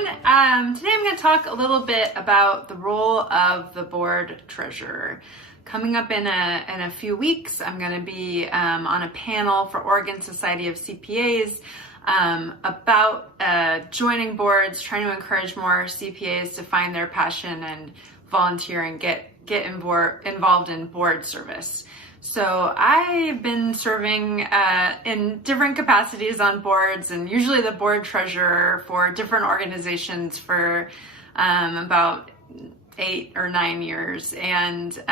everyone. Today I'm going to talk a little bit about the role of the board treasurer. Coming up in a few weeks, I'm going to be on a panel for Oregon Society of CPAs about joining boards, trying to encourage more CPAs to find their passion and volunteer and get involved in board service. So I've been serving in different capacities on boards, and usually the board treasurer for different organizations for about 8 or 9 years. And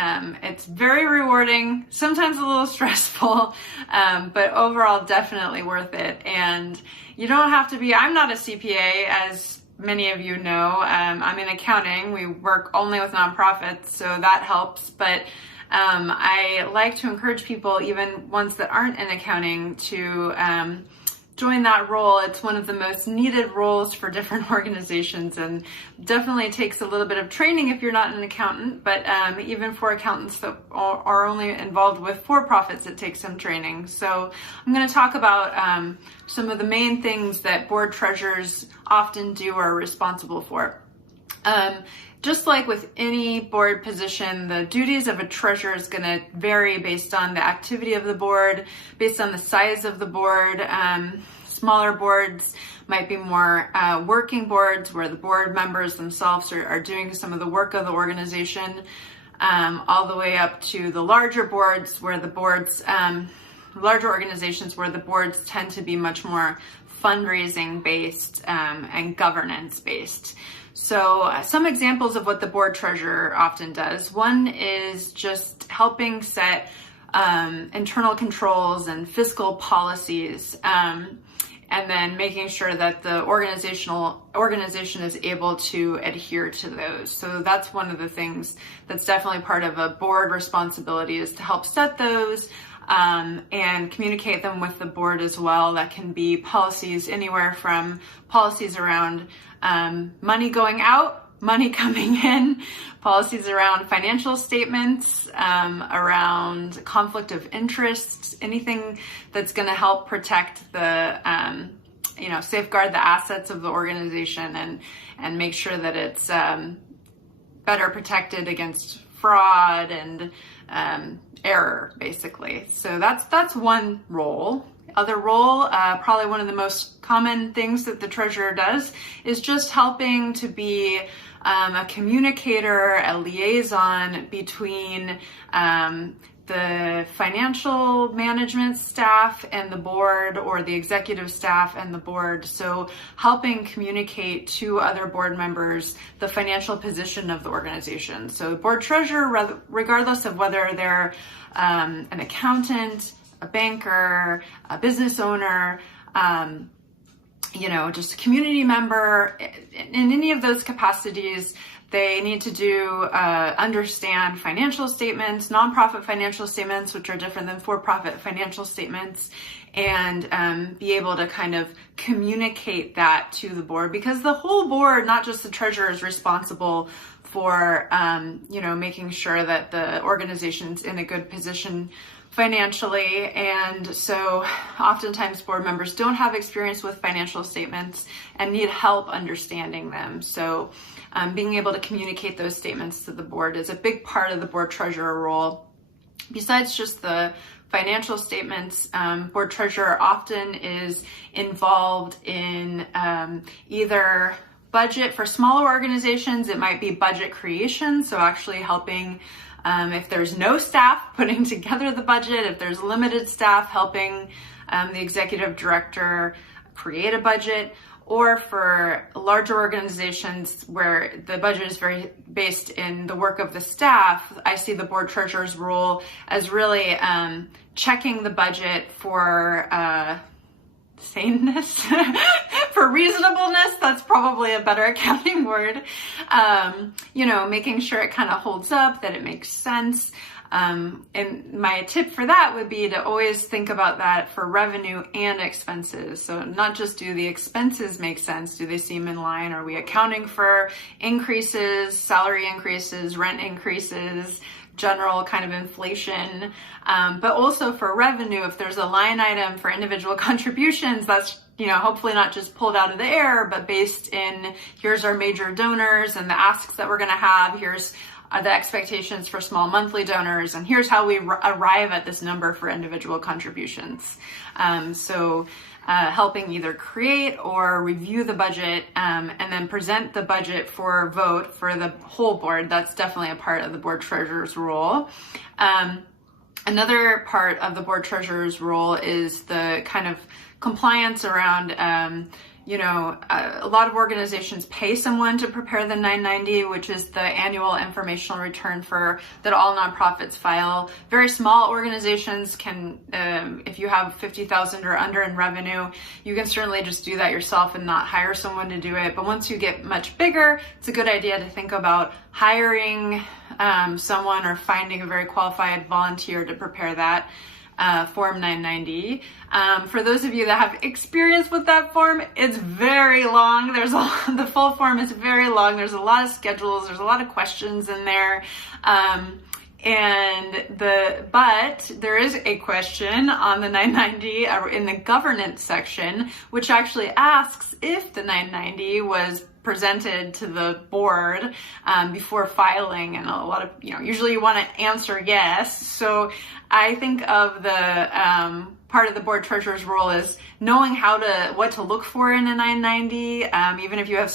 it's very rewarding, sometimes a little stressful, but overall definitely worth it. And you don't have to be, I'm not a CPA, as many of you know. I'm in accounting. We work only with nonprofits, so that helps. But I like to encourage people, even ones that aren't in accounting, to join that role. It's one of the most needed roles for different organizations, and definitely takes a little bit of training if you're not an accountant, but even for accountants that are only involved with for-profits, it takes some training. So I'm going to talk about some of the main things that board treasurers often do or are responsible for. Just like with any board position, the duties of a treasurer is going to vary based on the activity of the board, based on the size of the board. Smaller boards might be more working boards where the board members themselves are doing some of the work of the organization, all the way up to the larger boards where the boards, larger organizations where the boards tend to be much more fundraising based and governance based. So some examples of what the board treasurer often does. One is just helping set internal controls and fiscal policies, and then making sure that the organization is able to adhere to those. So that's one of the things that's definitely part of a board responsibility, is to help set those and communicate them with the board as well. That can be policies anywhere from policies around money going out, money coming in, policies around financial statements, around conflict of interest, anything that's going to help protect the, safeguard the assets of the organization and make sure that it's better protected against fraud and error, basically. So that's one role. Other role, probably one of the most common things that the treasurer does, is just helping to be a communicator, a liaison between the financial management staff and the board, or the executive staff and the board. So helping communicate to other board members the financial position of the organization. So the board treasurer, regardless of whether they're an accountant, a banker, a business owner, just a community member, in any of those capacities, they need to understand financial statements, nonprofit financial statements, which are different than for-profit financial statements, and be able to kind of communicate that to the board, because the whole board, not just the treasurer, is responsible for, making sure that the organization's in a good position financially. And so oftentimes board members don't have experience with financial statements and need help understanding them. So being able to communicate those statements to the board is a big part of the board treasurer role. Besides just the financial statements, board treasurer often is involved in either budget. For smaller organizations, it might be budget creation, so actually helping if there's no staff, putting together the budget. If there's limited staff, helping the executive director create a budget. Or for larger organizations where the budget is very based in the work of the staff, I see the board treasurer's role as really checking the budget for saneness, for reasonableness. That's probably a better accounting word. Making sure it kind of holds up, that it makes sense. And my tip for that would be to always think about that for revenue and expenses. So not just do the expenses make sense, do they seem in line? Are we accounting for increases, salary increases, rent increases, general kind of inflation, but also for revenue. If there's a line item for individual contributions, that's, you know, hopefully not just pulled out of the air, but based in, here's our major donors and the asks that we're going to have, here's the expectations for small monthly donors, and here's how we arrive at this number for individual contributions. Helping either create or review the budget, and then present the budget for vote for the whole board. That's definitely a part of the board treasurer's role. Another part of the board treasurer's role is the kind of compliance around, a lot of organizations pay someone to prepare the 990, which is the annual informational return that all nonprofits file. Very small organizations can, if you have 50,000 or under in revenue, you can certainly just do that yourself and not hire someone to do it. But once you get much bigger, it's a good idea to think about hiring someone or finding a very qualified volunteer to prepare that Form 990. For those of you that have experience with that form, it's very long. The full form is very long. There's a lot of schedules. There's a lot of questions in there. But there is a question on the 990 in the governance section, which actually asks if the 990 was presented to the board before filing, and a lot of, usually you want to answer yes. So I think of the part of the board treasurer's role is knowing what to look for in a 990. Even if you have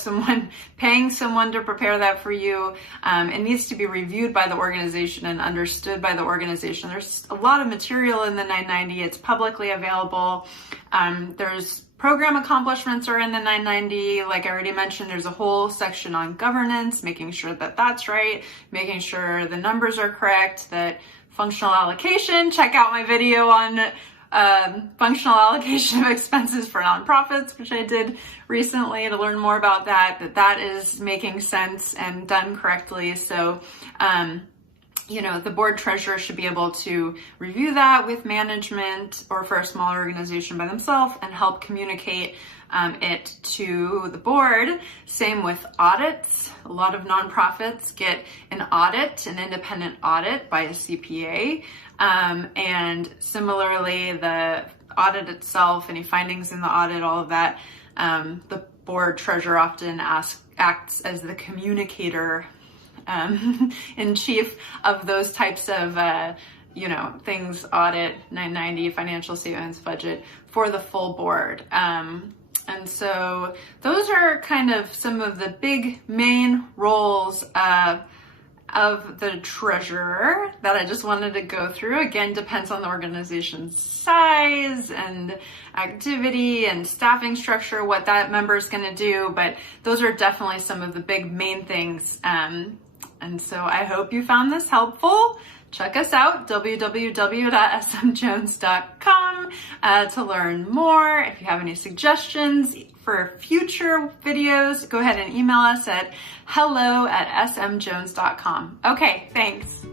paying someone to prepare that for you, it needs to be reviewed by the organization and understood by the organization. There's a lot of material in the 990. It's publicly available. There's program accomplishments are in the 990. Like I already mentioned, there's a whole section on governance, making sure that that's right, making sure the numbers are correct, that functional allocation, check out my video on functional allocation of expenses for nonprofits, which I did recently to learn more about that is making sense and done correctly. So, the board treasurer should be able to review that with management or for a smaller organization by themselves and help communicate it to the board. Same with audits. A lot of nonprofits get an independent audit by a CPA. And similarly, the audit itself, any findings in the audit, all of that, the board treasurer often acts as the communicator in chief of those types of things, audit, 990, financial statements, budget, for the full board. And so those are kind of some of the big main roles of the treasurer that I just wanted to go through. Again, depends on the organization's size and activity and staffing structure, what that member is going to do, but those are definitely some of the big main things. And so I hope you found this helpful. Check us out, www.smjones.com, to learn more. If you have any suggestions for future videos, go ahead and email us at hello@smjones.com. Okay, thanks.